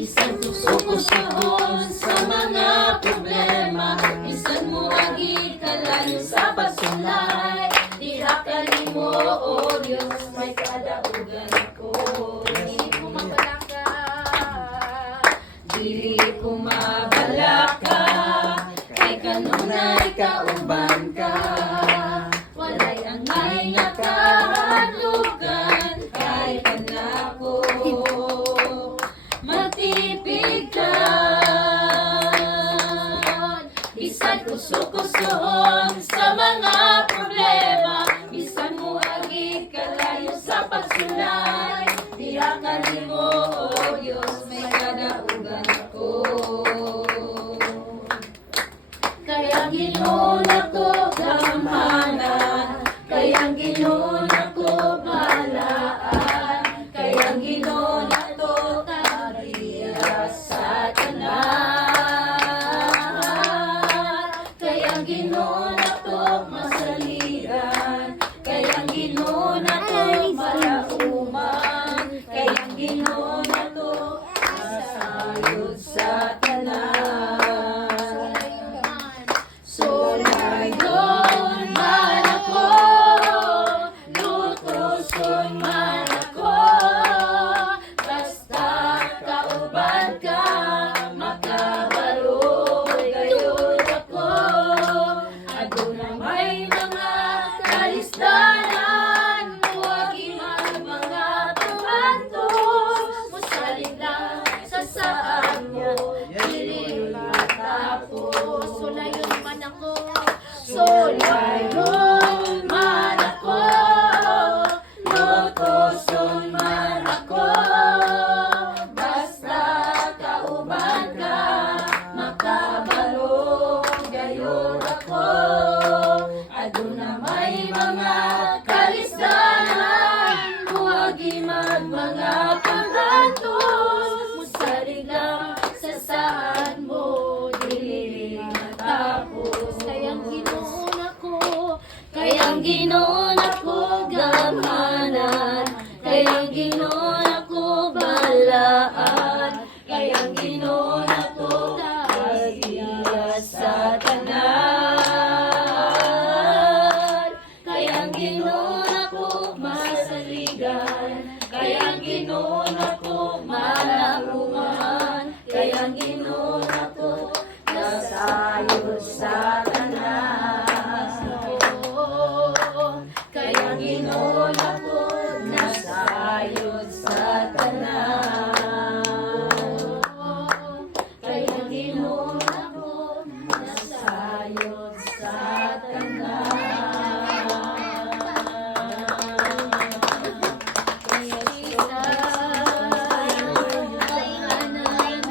Bisan susuko-suhon sa mga problema, bisan mo agi kalayo sa pagsulay. Diha kalimo o Diyos, may kadaugan ko. Dili ko mabalaka, dili ko mabalaka, kay kanunay kauban ka. Walay angay nga kahadlukan, kay kanako matipig ka. Bisan kuso-kusoon sa mga problema, bisan mo agi kalayo sa pagsulay. Diha kanimo o Diyos, may kadaugan ako. Kaya Ginoo nako gamhanan, kaya Ginoo nako balaan, kaya Ginoo nako kabiya sa tanan. Kaya Ginoo nako masalihan, kaya Ginoo nako malauman, kaya Ginoo nako masayod sa tanan. Sulayon man ako, lutuson man ako, basta kauban ka, makabaroy gayon ako. Aduna may mga kalistanan, huwag iman mga tumantos, musalig lang sa saan mo, dili matapos. Sulayon man ako, sulayon man ako, lutuson man ako, basta kauban ka, makabalong gayon ako. Aduna may mga kalistanan, huwag imag mga panghantos, musalig lang sa saan mo, dili matapos. Kayang Ginoo nako, kayang Ginoo nako gamhanan, kayang Ginoo nako balaan, kayang Ginoo